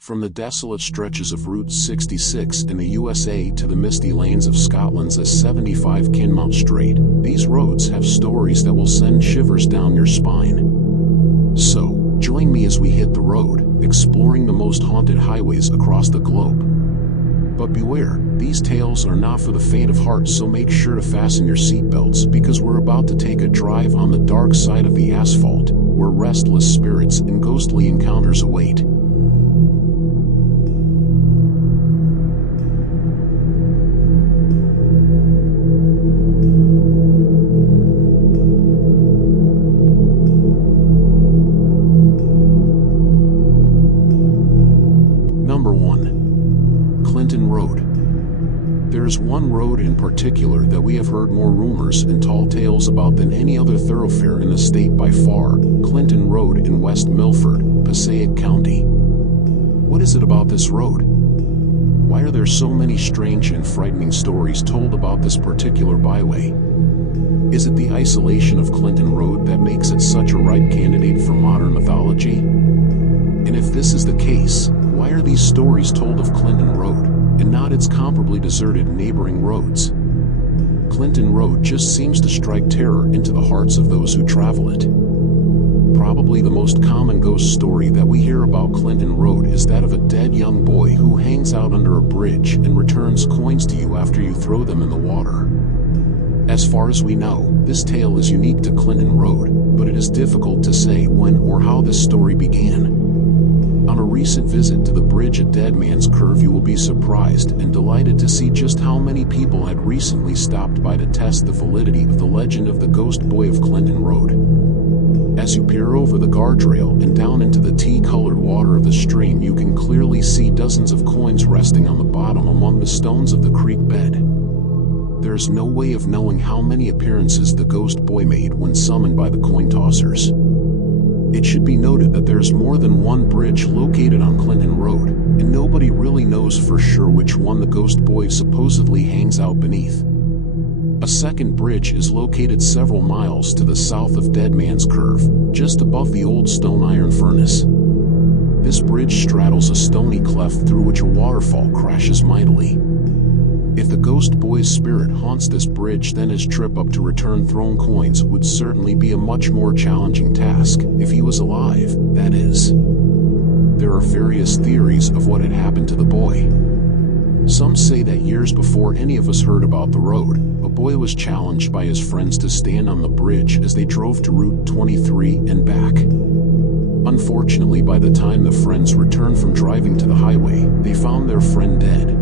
From the desolate stretches of Route 66 in the USA to the misty lanes of Scotland's A75 Kinmount Strait, these roads have stories that will send shivers down your spine. So, join me as we hit the road, exploring the most haunted highways across the globe. But beware, these tales are not for the faint of heart, so make sure to fasten your seatbelts because we're about to take a drive on the dark side of the asphalt, where restless spirits and ghostly encounters await. Number 1. Clinton Road. There's one road in particular that we have heard more rumors and tall tales about than any other thoroughfare in the state by far, Clinton Road in West Milford, Passaic County. What is it about this road? Why are there so many strange and frightening stories told about this particular byway? Is it the isolation of Clinton Road that makes it such a ripe candidate for modern mythology? And if this is the case, why are these stories told of Clinton Road, and not its comparably deserted neighboring roads? Clinton Road just seems to strike terror into the hearts of those who travel it. Probably the most common ghost story that we hear about Clinton Road is that of a dead young boy who hangs out under a bridge and returns coins to you after you throw them in the water. As far as we know, this tale is unique to Clinton Road, but it is difficult to say when or how this story began. On a recent visit to the bridge at Dead Man's Curve, you will be surprised and delighted to see just how many people had recently stopped by to test the validity of the legend of the ghost boy of Clinton Road. As you peer over the guardrail and down into the tea-colored water of the stream, you can clearly see dozens of coins resting on the bottom among the stones of the creek bed. There is no way of knowing how many appearances the ghost boy made when summoned by the coin tossers. It should be noted that there's more than one bridge located on Clinton Road, and nobody really knows for sure which one the ghost boy supposedly hangs out beneath. A second bridge is located several miles to the south of Dead Man's Curve, just above the old stone iron furnace. This bridge straddles a stony cleft through which a waterfall crashes mightily. If the ghost boy's spirit haunts this bridge, then his trip up to return thrown coins would certainly be a much more challenging task, if he was alive, that is. There are various theories of what had happened to the boy. Some say that years before any of us heard about the road, a boy was challenged by his friends to stand on the bridge as they drove to Route 23 and back. Unfortunately, by the time the friends returned from driving to the highway, they found their friend dead.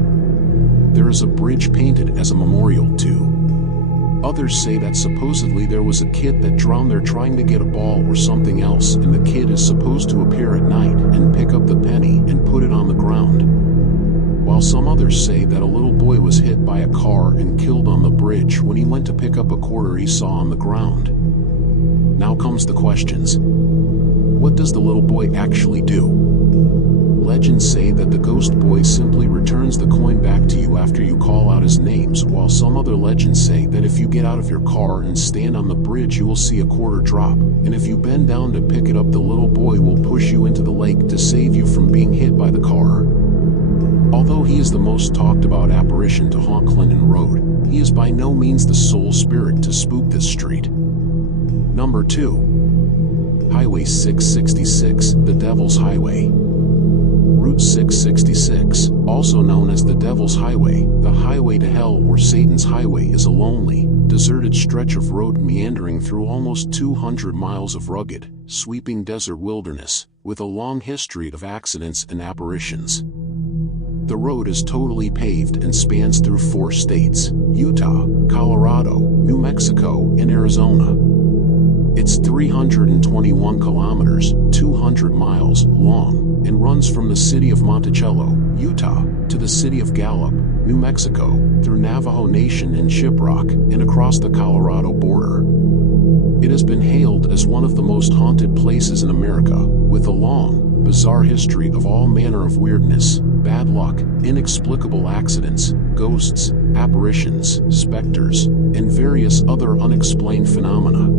There is a bridge painted as a memorial too. Others say that supposedly there was a kid that drowned there trying to get a ball or something else, and the kid is supposed to appear at night and pick up the penny and put it on the ground. While some others say that a little boy was hit by a car and killed on the bridge when he went to pick up a quarter he saw on the ground. Now comes the questions. What does the little boy actually do? Legends say that the ghost boy simply returns the coin back to you after you call out his names, while some other legends say that if you get out of your car and stand on the bridge, you will see a quarter drop, and if you bend down to pick it up, the little boy will push you into the lake to save you from being hit by the car. Although he is the most talked about apparition to haunt Clinton Road, he is by no means the sole spirit to spook this street. Number 2. Highway 666, the Devil's Highway. Route 666, also known as the Devil's Highway, the Highway to Hell or Satan's Highway, is a lonely, deserted stretch of road meandering through almost 200 miles of rugged, sweeping desert wilderness, with a long history of accidents and apparitions. The road is totally paved and spans through 4 states: Utah, Colorado, New Mexico, and Arizona. It's 321 kilometers, 200 miles, long, and runs from the city of Monticello, Utah, to the city of Gallup, New Mexico, through Navajo Nation and Shiprock, and across the Colorado border. It has been hailed as one of the most haunted places in America, with a long, bizarre history of all manner of weirdness, bad luck, inexplicable accidents, ghosts, apparitions, specters, and various other unexplained phenomena.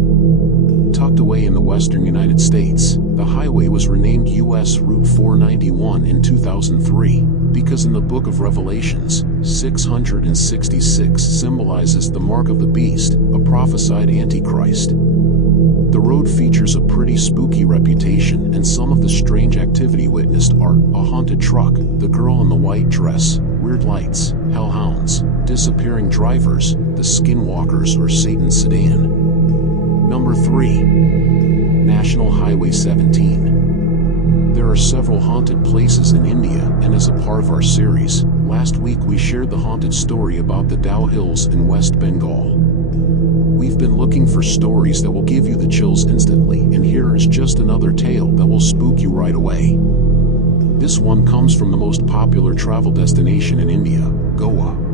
Tucked away highway in the western United States. The highway was renamed US Route 491 in 2003 because in the book of Revelations, 666 symbolizes the mark of the beast, a prophesied Antichrist. The road features a pretty spooky reputation, and some of the strange activity witnessed are a haunted truck, the girl in the white dress, weird lights, hellhounds, disappearing drivers, the skinwalkers or Satan's sedan. Number 3. National Highway 17. There are several haunted places in India, and as a part of our series, last week we shared the haunted story about the Dao Hills in West Bengal. We've been looking for stories that will give you the chills instantly, and here is just another tale that will spook you right away. This one comes from the most popular travel destination in India, Goa.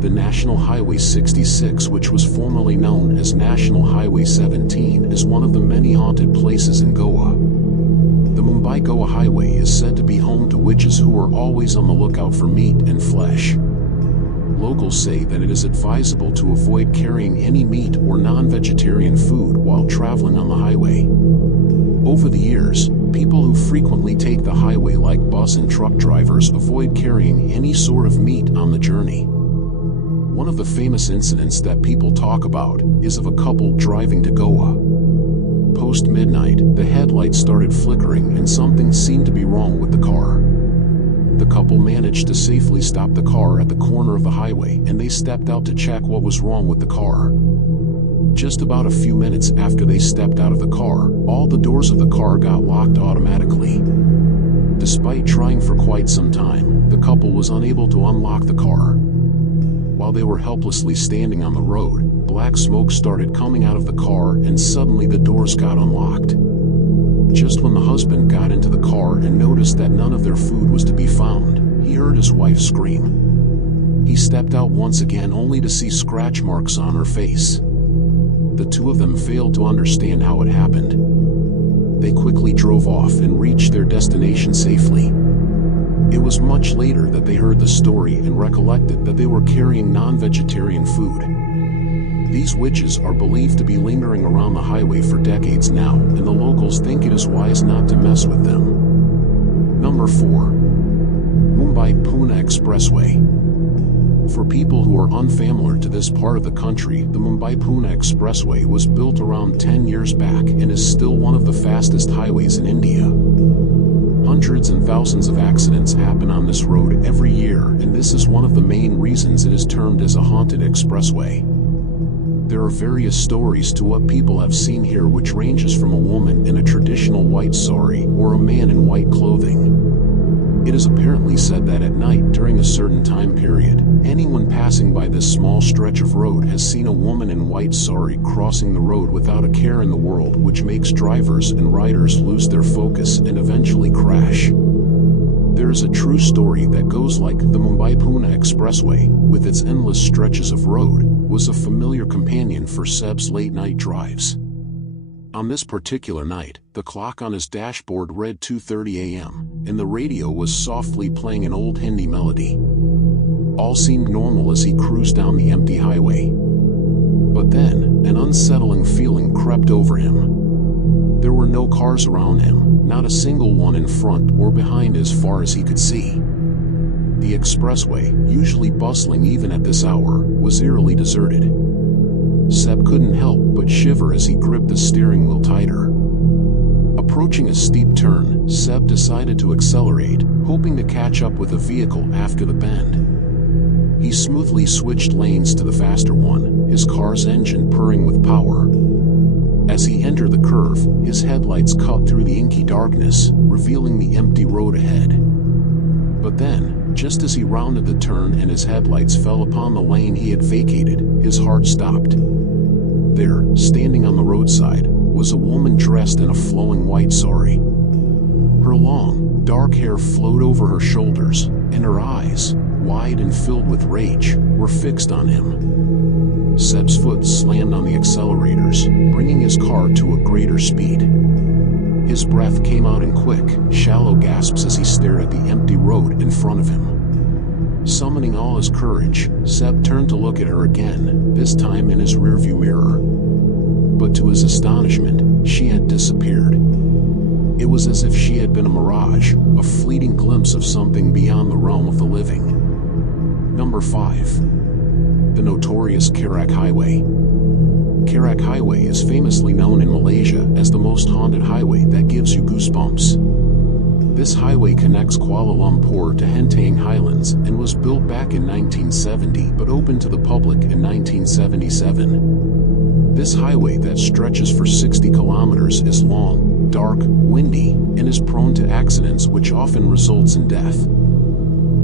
The National Highway 66, which was formerly known as National Highway 17, is one of the many haunted places in Goa. The Mumbai-Goa Highway is said to be home to witches who are always on the lookout for meat and flesh. Locals say that it is advisable to avoid carrying any meat or non-vegetarian food while traveling on the highway. Over the years, people who frequently take the highway like bus and truck drivers avoid carrying any sort of meat on the journey. One of the famous incidents that people talk about is of a couple driving to Goa. Post-midnight, the headlights started flickering and something seemed to be wrong with the car. The couple managed to safely stop the car at the corner of the highway, and they stepped out to check what was wrong with the car. Just about a few minutes after they stepped out of the car, all the doors of the car got locked automatically. Despite trying for quite some time, the couple was unable to unlock the car. While they were helplessly standing on the road, black smoke started coming out of the car and suddenly the doors got unlocked. Just when the husband got into the car and noticed that none of their food was to be found, he heard his wife scream. He stepped out once again only to see scratch marks on her face. The two of them failed to understand how it happened. They quickly drove off and reached their destination safely. It was much later that they heard the story and recollected that they were carrying non-vegetarian food. These witches are believed to be lingering around the highway for decades now, and the locals think it is wise not to mess with them. Number 4. Mumbai-Pune Expressway. For people who are unfamiliar to this part of the country, the Mumbai-Pune Expressway was built around 10 years back and is still one of the fastest highways in India. Hundreds and thousands of accidents happen on this road every year, and this is one of the main reasons it is termed as a haunted expressway. There are various stories to what people have seen here, which ranges from a woman in a traditional white sari or a man in white clothing. It is apparently said that at night during a certain time period, anyone passing by this small stretch of road has seen a woman in white sari crossing the road without a care in the world, which makes drivers and riders lose their focus and eventually crash. There is a true story that goes like the Mumbai-Pune Expressway, with its endless stretches of road, was a familiar companion for Seb's late-night drives. On this particular night, the clock on his dashboard read 2:30 a.m., and the radio was softly playing an old Hindi melody. All seemed normal as he cruised down the empty highway. But then, an unsettling feeling crept over him. There were no cars around him, not a single one in front or behind as far as he could see. The expressway, usually bustling even at this hour, was eerily deserted. Seb couldn't help but shiver as he gripped the steering wheel tighter. Approaching a steep turn, Seb decided to accelerate, hoping to catch up with a vehicle after the bend. He smoothly switched lanes to the faster one, his car's engine purring with power. As he entered the curve, his headlights cut through the inky darkness, revealing the empty road ahead. But then, just as he rounded the turn and his headlights fell upon the lane he had vacated, his heart stopped. There, standing on the roadside, was a woman dressed in a flowing white sari. Her long, dark hair flowed over her shoulders, and her eyes, wide and filled with rage, were fixed on him. Seb's foot slammed on the accelerators, bringing his car to a greater speed. His breath came out in quick, shallow gasps as he stared at the empty road in front of him. Summoning all his courage, Seb turned to look at her again, this time in his rearview mirror. But to his astonishment, she had disappeared. It was as if she had been a mirage, a fleeting glimpse of something beyond the realm of the living. Number 5. The notorious Karak Highway. Karak Highway is famously known in Malaysia as the most haunted highway that gives you goosebumps. This highway connects Kuala Lumpur to Henteng Highlands and was built back in 1970 but opened to the public in 1977. This highway that stretches for 60 kilometers is long, dark, windy, and is prone to accidents which often results in death.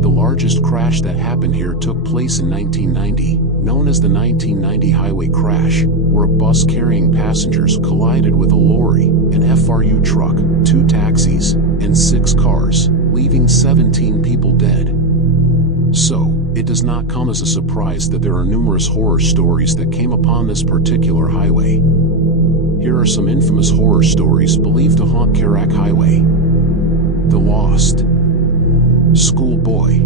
The largest crash that happened here took place in 1990, known as the 1990 highway crash, where a bus carrying passengers collided with a lorry, an FRU truck, 2 taxis, and 6 cars, leaving 17 people dead. So, it does not come as a surprise that there are numerous horror stories that came upon this particular highway. Here are some infamous horror stories believed to haunt Karak Highway. The Lost Schoolboy.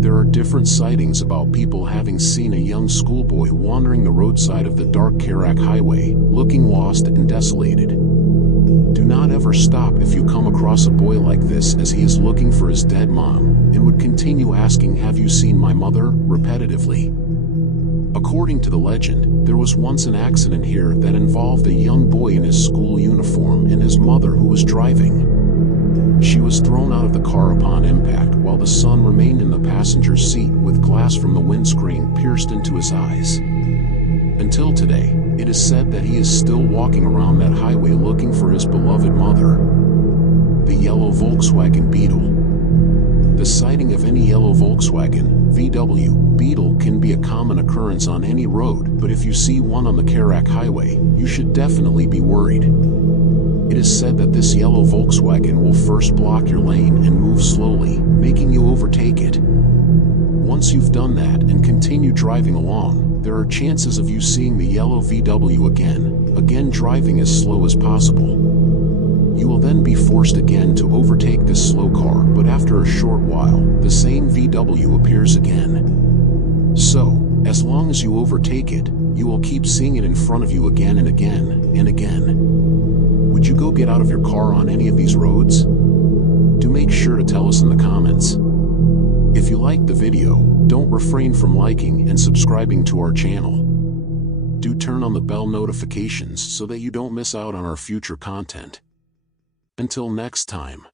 There are different sightings about people having seen a young schoolboy wandering the roadside of the dark Karak Highway, looking lost and desolated. Do not ever stop if you come across a boy like this, as he is looking for his dead mom, and would continue asking, "Have you seen my mother?" repetitively. According to the legend, there was once an accident here that involved a young boy in his school uniform and his mother who was driving. She was thrown out of the car upon impact while the son remained in the passenger seat with glass from the windscreen pierced into his eyes. Until today, it is said that he is still walking around that highway looking for his beloved mother. The yellow Volkswagen Beetle. The sighting of any yellow Volkswagen VW Beetle can be a common occurrence on any road, but if you see one on the Karak Highway, you should definitely be worried. It is said that this yellow Volkswagen will first block your lane and move slowly, making you overtake it. Once you've done that and continue driving along, there are chances of you seeing the yellow VW again driving as slow as possible. You will then be forced again to overtake this slow car, but after a short while, the same VW appears again. So, as long as you overtake it, you will keep seeing it in front of you again and again and again. Would you go get out of your car on any of these roads? Do make sure to tell us in the comments. If you liked the video, don't refrain from liking and subscribing to our channel. Do turn on the bell notifications so that you don't miss out on our future content. Until next time.